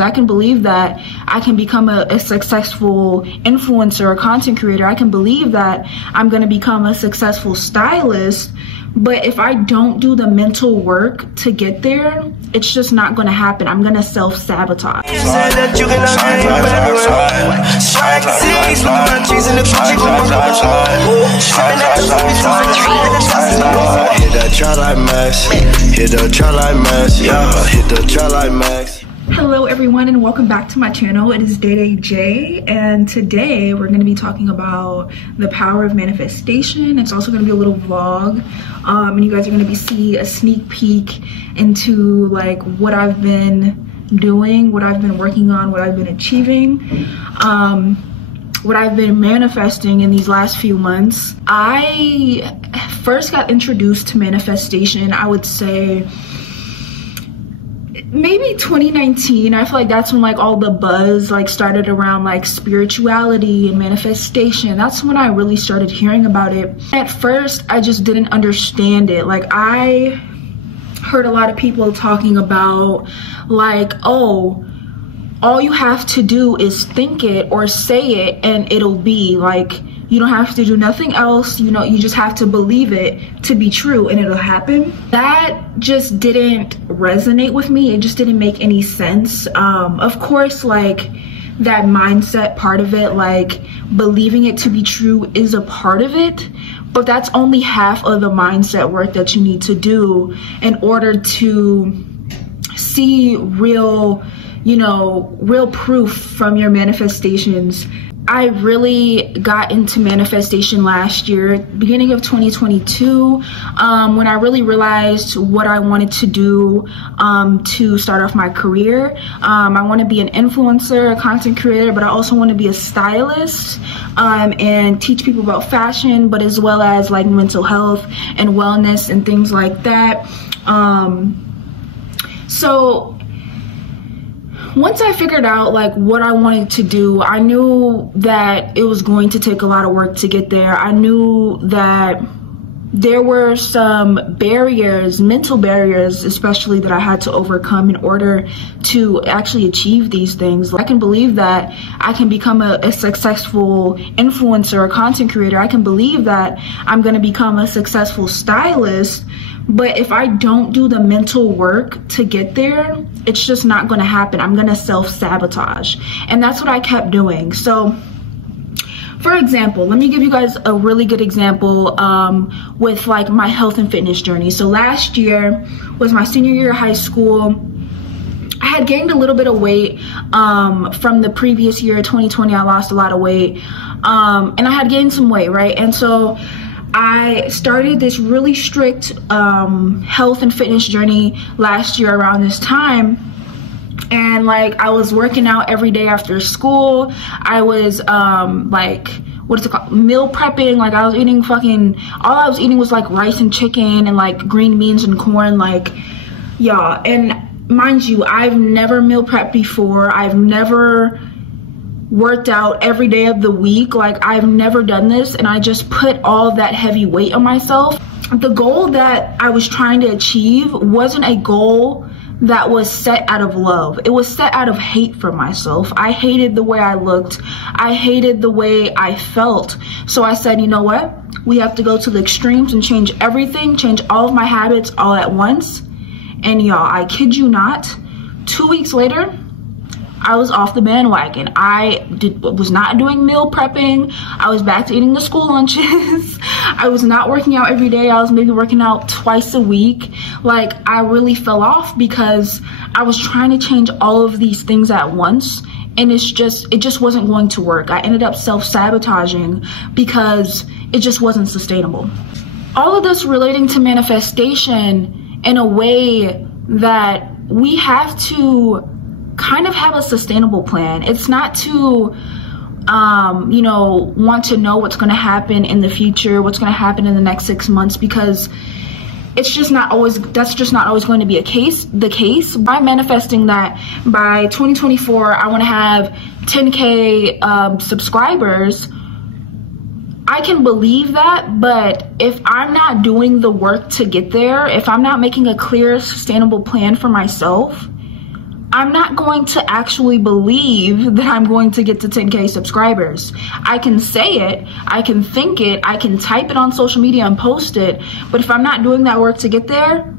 I can believe that I can become a successful influencer or content creator. I can believe that I'm going to become a successful stylist. But if I don't do the mental work to get there, it's just not going to happen. I'm going to self-sabotage. Hello everyone and welcome back to my channel. It is Day J, and today we're going to be talking about the power of manifestation. It's also going to be a little vlog, and you guys are going to be see a sneak peek into like what I've been doing, what I've been working on, what I've been achieving, what I've been manifesting in these last few months. I first got introduced to manifestation, I would say maybe 2019. I feel like that's when like all the buzz like started around like spirituality and manifestation. That's when I really started hearing about it. At first I just didn't understand it. Like I heard a lot of people talking about like, oh, all you have to do is think it or say it and it'll be like, you don't have to do nothing else, you know, you just have to believe it to be true and it'll happen. That just didn't resonate with me. It just didn't make any sense. Of course, like that mindset part of it, like believing it to be true is a part of it, but that's only half of the mindset work that you need to do in order to see real, you know, real proof from your manifestations. I really got into manifestation last year, beginning of 2022, when I really realized what I wanted to do to start off my career. I want to be an influencer, a content creator, but I also want to be a stylist and teach people about fashion, but as well as like mental health and wellness and things like that. So once I figured out like what I wanted to do, I knew that it was going to take a lot of work to get there. I knew that there were some barriers, mental barriers especially, that I had to overcome in order to actually achieve these things. I can believe that I can become a successful influencer or content creator. I can believe that I'm going to become a successful stylist. But if I don't do the mental work to get there, it's just not going to happen. I'm going to self-sabotage. And that's what I kept doing. So, for example, let me give you guys a really good example with like my health and fitness journey. So last year was my senior year of high school. I had gained a little bit of weight from the previous year, 2020. I lost a lot of weight and I had gained some weight, right? And so I started this really strict health and fitness journey last year around this time. And like I was working out every day after school. I was like, what is it called? Meal prepping. Like I was eating all I was eating was like rice and chicken and like green beans and corn, like, yeah. And mind you, I've never meal prepped before. I've never worked out every day of the week. Like I've never done this, and I just put all that heavy weight on myself. The goal that I was trying to achieve wasn't a goal that was set out of love. It was set out of hate for myself. I hated the way I looked. I hated the way I felt. So I said, you know what? We have to go to the extremes and change everything, change all of my habits all at once. And y'all, I kid you not, 2 weeks later, I was off the bandwagon. I was not doing meal prepping. I was back to eating the school lunches. I was not working out every day. I was maybe working out twice a week. Like I really fell off because I was trying to change all of these things at once, and it just wasn't going to work. I ended up self-sabotaging because it just wasn't sustainable. All of this relating to manifestation in a way that we have to kind of have a sustainable plan. It's not to you know, want to know what's going to happen in the future, what's going to happen in the next 6 months, because it's just not always, that's just not always going to be the case. By manifesting that by 2024 I want to have 10K subscribers, I can believe that, but if I'm not doing the work to get there, if I'm not making a clear, sustainable plan for myself, I'm not going to actually believe that I'm going to get to 10K subscribers. I can say it, I can think it, I can type it on social media and post it, but if I'm not doing that work to get there,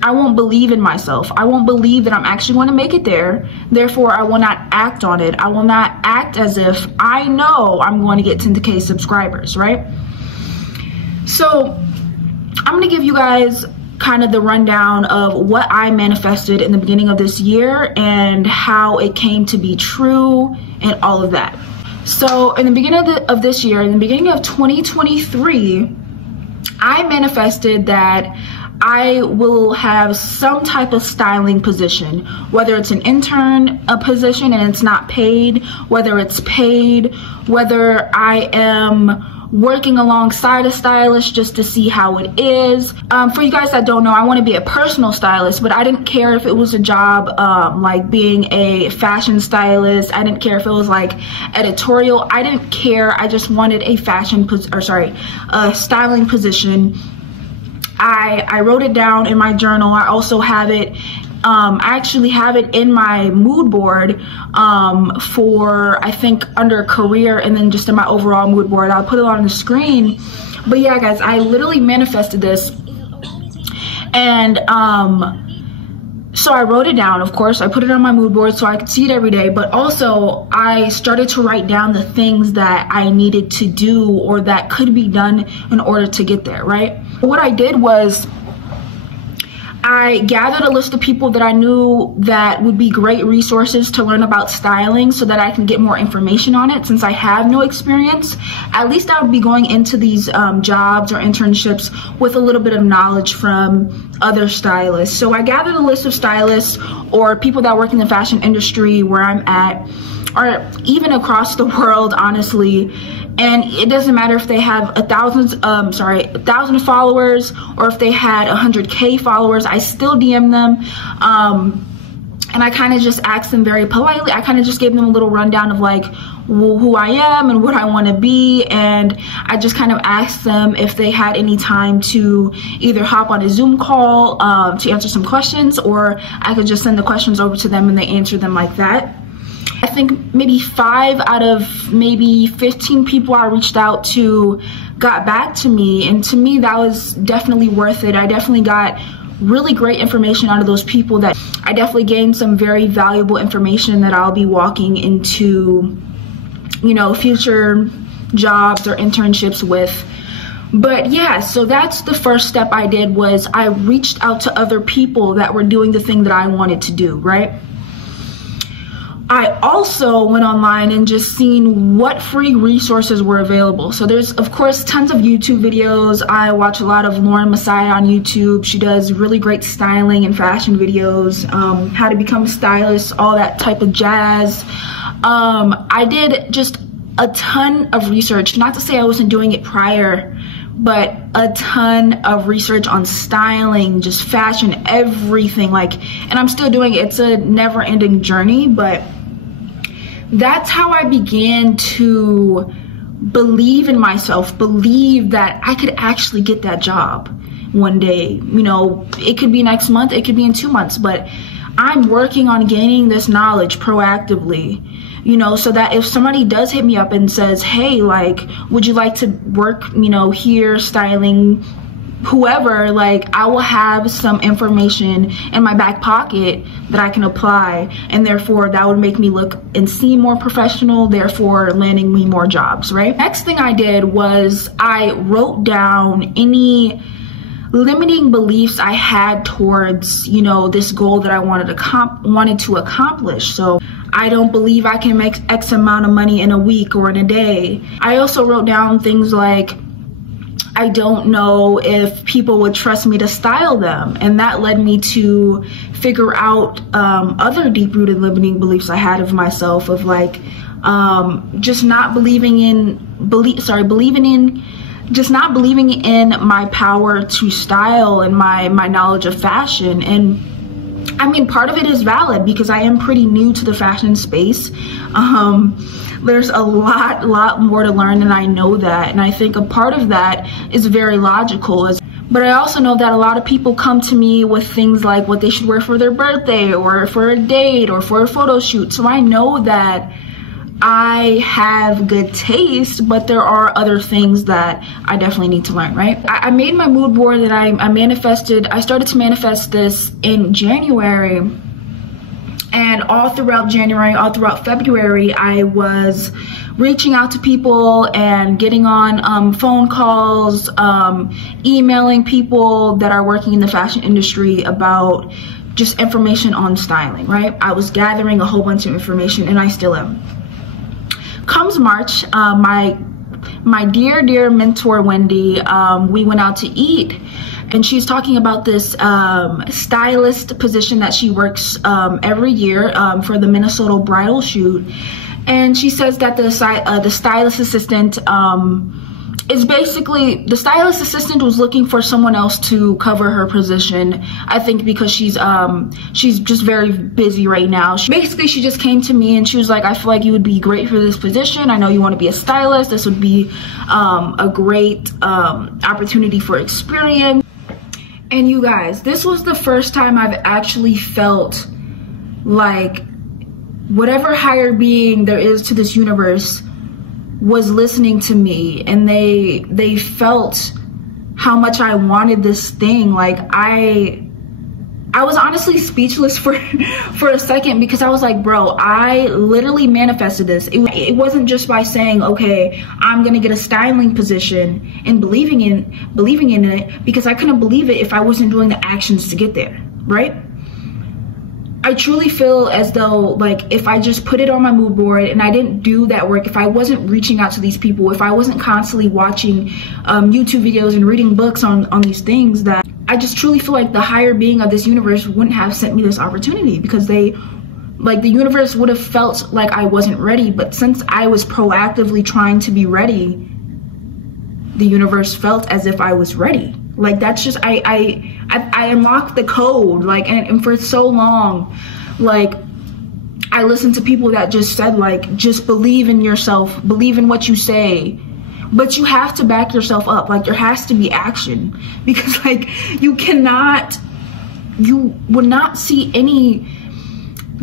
I won't believe in myself. I won't believe that I'm actually going to make it there. Therefore, I will not act on it. I will not act as if I know I'm going to get 10K subscribers, right? So I'm going to give you guys kind of the rundown of what I manifested in the beginning of this year and how it came to be true and all of that. So in the beginning of this year, in the beginning of 2023, I manifested that I will have some type of styling position, whether it's an intern position and it's not paid, whether it's paid, whether I am working alongside a stylist just to see how it is. For you guys that don't know, I want to be a personal stylist, but I didn't care if it was a job like being a fashion stylist. I didn't care if it was like editorial. I didn't care. I just wanted a a styling position. I wrote it down in my journal. I also have it, I actually have it in my mood board for, I think, under career, and then just in my overall mood board. I'll put it on the screen. But yeah, guys, I literally manifested this. And so I wrote it down, of course. I put it on my mood board so I could see it every day. But also, I started to write down the things that I needed to do or that could be done in order to get there, right? What I did was I gathered a list of people that I knew that would be great resources to learn about styling so that I can get more information on it. Since I have no experience, at least I would be going into these jobs or internships with a little bit of knowledge from other stylists. So I gathered a list of stylists or people that work in the fashion industry where I'm at, or even across the world, honestly. And it doesn't matter if they have 1,000 followers or if they had 100K followers. I still DM them. And I kind of just asked them very politely. I kind of just gave them a little rundown of like who I am and what I want to be. And I just kind of asked them if they had any time to either hop on a Zoom call to answer some questions, or I could just send the questions over to them and they answer them like that. I think maybe 5 out of maybe 15 people I reached out to got back to me, and to me that was definitely worth it. I definitely got really great information out of those people. That I definitely gained some very valuable information that I'll be walking into, you know, future jobs or internships with. But yeah, so that's the first step I did, was I reached out to other people that were doing the thing that I wanted to do, right? I also went online and just seen what free resources were available. So there's, of course, tons of YouTube videos. I watch a lot of Lauren Messiah on YouTube. She does really great styling and fashion videos, how to become a stylist, all that type of jazz. I did just a ton of research, not to say I wasn't doing it prior, but a ton of research on styling, just fashion, everything. And I'm still doing it. It's a never-ending journey, but that's how I began to believe in myself, believe that I could actually get that job one day. You know, it could be next month, it could be in 2 months, but I'm working on gaining this knowledge proactively, you know, so that if somebody does hit me up and says, hey, like, would you like to work, you know, here styling whoever, like, I will have some information in my back pocket that I can apply, and therefore that would make me look and seem more professional, therefore landing me more jobs, right? Next thing I did was I wrote down any limiting beliefs I had towards, you know, this goal that I wanted to accomplish. So I don't believe I can make X amount of money in a week or in a day. I also wrote down things like, I don't know if people would trust me to style them. And that led me to figure out other deep-rooted limiting beliefs I had of myself, of like just not believing in my power to style and my knowledge of fashion. And I mean, part of it is valid because I am pretty new to the fashion space. There's a lot more to learn, and I know that. And I think a part of that is very logical. But I also know that a lot of people come to me with things like what they should wear for their birthday or for a date or for a photo shoot. So I know that I have good taste, but there are other things that I definitely need to learn, right? I made my mood board that I started to manifest this in January. And all throughout January, all throughout February, I was reaching out to people and getting on phone calls, emailing people that are working in the fashion industry about just information on styling, right? I was gathering a whole bunch of information, and I still am. Comes March, my dear mentor Wendy, we went out to eat, and she's talking about this stylist position that she works every year for the Minnesota bridal shoot. And she says that the stylist assistant is basically, the stylist assistant was looking for someone else to cover her position. I think because she's just very busy right now. She just came to me and she was like, I feel like you would be great for this position. I know you want to be a stylist. This would be a great opportunity for experience. And you guys, this was the first time I've actually felt like whatever higher being there is to this universe was listening to me, and they felt how much I wanted this thing. Like I was honestly speechless for a second, because I was like, bro, I literally manifested this. It wasn't just by saying, okay, I'm gonna get a styling position and believing in it, because I couldn't believe it if I wasn't doing the actions to get there, right? I truly feel as though, like, if I just put it on my mood board and I didn't do that work, if I wasn't reaching out to these people, if I wasn't constantly watching YouTube videos and reading books on these things, that I just truly feel like the higher being of this universe wouldn't have sent me this opportunity, because the universe would have felt like I wasn't ready. But since I was proactively trying to be ready, the universe felt as if I was ready. Like, that's just, I unlocked the code. Like, and for so long, like, I listened to people that just said, like, just believe in yourself, believe in what you say, but you have to back yourself up. Like, there has to be action, because like, you would not see any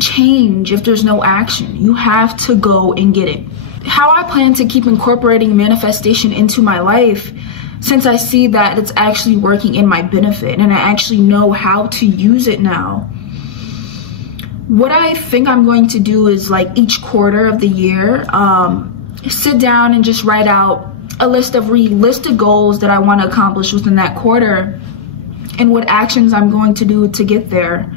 change if there's no action. You have to go and get it. How I plan to keep incorporating manifestation into my life, since I see that it's actually working in my benefit and I actually know how to use it now. What I think I'm going to do is, like, each quarter of the year, sit down and just write out a list of realistic goals that I want to accomplish within that quarter, and what actions I'm going to do to get there.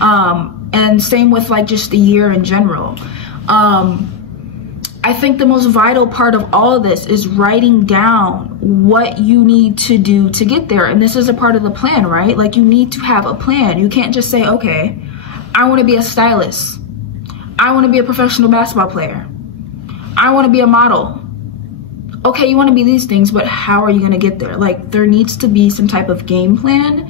And same with, like, just the year in general. I think the most vital part of all of this is writing down what you need to do to get there. And this is a part of the plan, right? Like, you need to have a plan. You can't just say, okay, I want to be a stylist. I want to be a professional basketball player. I want to be a model. Okay, you want to be these things, but how are you going to get there? Like, there needs to be some type of game plan.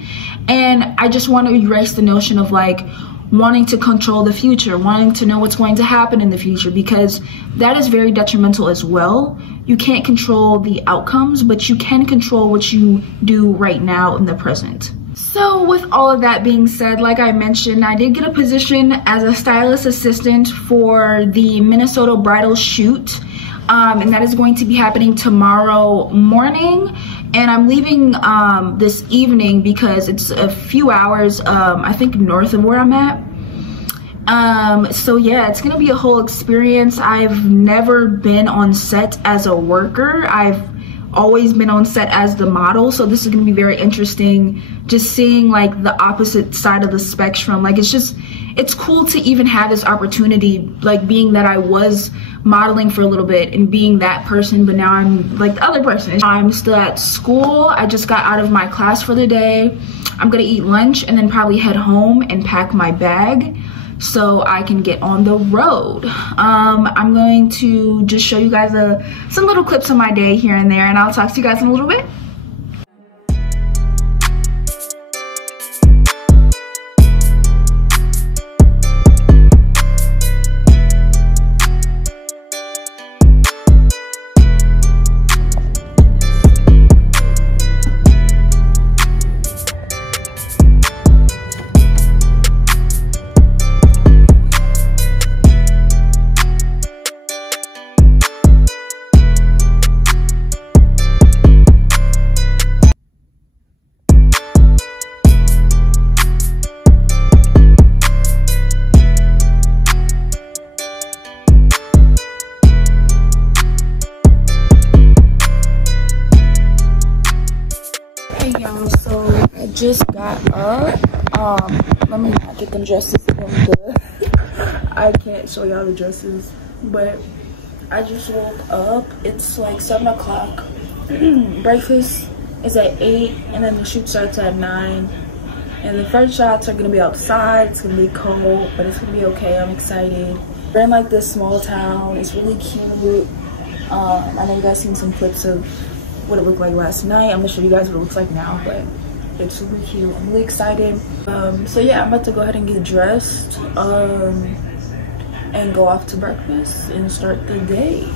And I just want to erase the notion of, like, wanting to control the future, wanting to know what's going to happen in the future, because that is very detrimental as well. You can't control the outcomes, but you can control what you do right now in the present. So with all of that being said, like I mentioned, I did get a position as a stylist assistant for the Minnesota bridal shoot. And that is going to be happening tomorrow morning, and I'm leaving this evening because it's a few hours, I think, north of where I'm at. So yeah, it's gonna be a whole experience. I've never been on set as a worker. I've always been on set as the model, so this is gonna be very interesting, just seeing, like, the opposite side of the spectrum. Like, it's cool to even have this opportunity, like, being that I was modeling for a little bit and being that person, but now I'm like the other person. I'm still at school. I just got out of my class for the day. I'm gonna eat lunch and then probably head home and pack my bag so I can get on the road. I'm going to just show you guys some little clips of my day here and there, and I'll talk to you guys in a little bit. dresses in the I can't show y'all the dresses, but I just woke up. It's like 7 o'clock. Breakfast is at 8, and then the shoot starts at 9. And the first shots are gonna be outside. It's gonna be cold, but it's gonna be okay. I'm excited. We're in like this small town. It's really cute. I know you guys seen some clips of what it looked like last night. I'm gonna show you guys what it looks like now, but it's really cute. I'm really excited. So yeah, I'm about to go ahead and get dressed and go off to breakfast and start the day.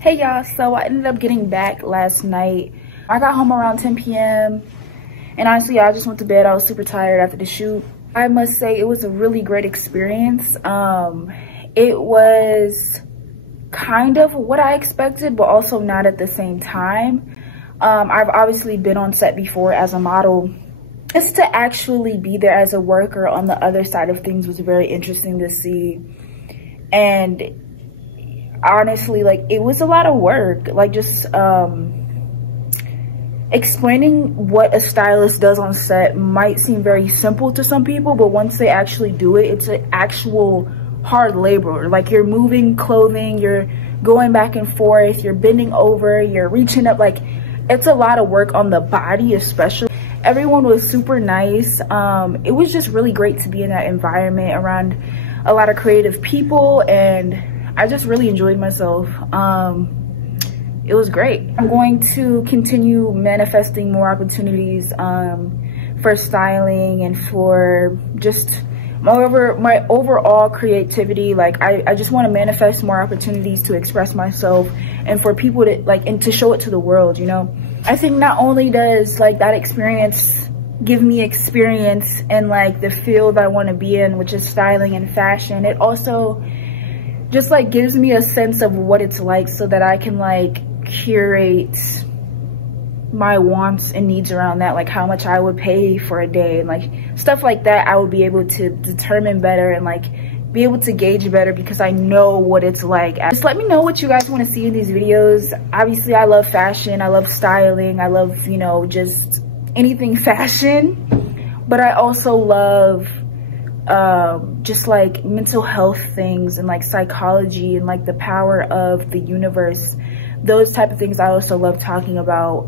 Hey y'all, so I ended up getting back last night. I got home around 10 p.m. and honestly, I just went to bed. I was super tired after the shoot. I must say it was a really great experience. It was kind of what I expected, but also not at the same time. I've obviously been on set before as a model. Just to actually be there as a worker on the other side of things was very interesting to see. And honestly, like, it was a lot of work. Like, just explaining what a stylist does on set might seem very simple to some people, but once they actually do it, it's an actual hard labor. Like, you're moving clothing, you're going back and forth, you're bending over, you're reaching up. Like, it's a lot of work on the body, especially. Everyone was super nice. It was just really great to be in that environment around a lot of creative people, and I just really enjoyed myself. It was great. I'm going to continue manifesting more opportunities for styling and for just my overall creativity. Like, I just want to manifest more opportunities to express myself and for people to like, and to show it to the world, you know. I think not only does like that experience give me experience in like the field I want to be in, which is styling and fashion, it also just like gives me a sense of what it's like so that I can like curate my wants and needs around that, like how much I would pay for a day and like stuff like that. I would be able to determine better and like be able to gauge better because I know what it's like. Just let me know what you guys want to see in these videos. Obviously, I love fashion, I love styling, I love, you know, just anything fashion, but I also love just like mental health things and like psychology and like the power of the universe. Those type of things I also love talking about,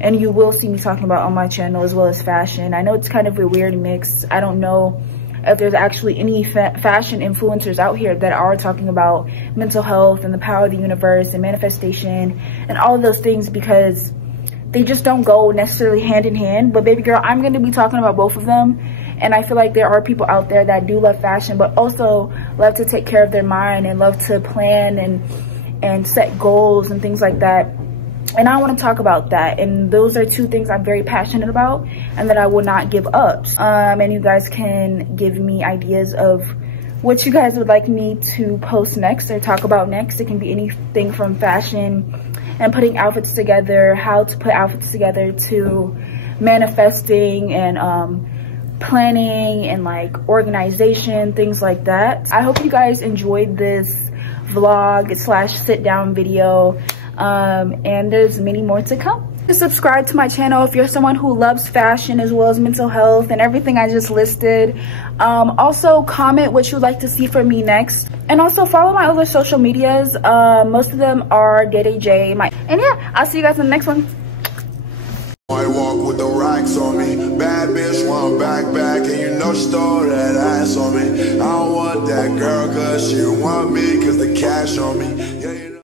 and you will see me talking about on my channel, as well as fashion. I know it's kind of a weird mix. I don't know if there's actually any fashion influencers out here that are talking about mental health and the power of the universe and manifestation and all of those things, because they just don't go necessarily hand in hand. But baby girl, I'm going to be talking about both of them. And I feel like there are people out there that do love fashion, but also love to take care of their mind and love to plan and set goals and things like that. And I want to talk about that. And those are two things I'm very passionate about and that I will not give up. And you guys can give me ideas of what you guys would like me to post next or talk about next. It can be anything from fashion and putting outfits together, how to put outfits together, to manifesting and planning and like organization, things like that. I hope you guys enjoyed this vlog / sit down video, and there's many more to come. Subscribe to my channel if you're someone who loves fashion as well as mental health and everything I just listed. Also comment what you'd like to see from me next, and also follow my other social medias. Most of them are J. And yeah, I'll see you guys in the next one. I walk with the racks on me. Bad bitch want back, and you know she stole that ass on me. I don't want that girl cause she want me, cause the cash on me.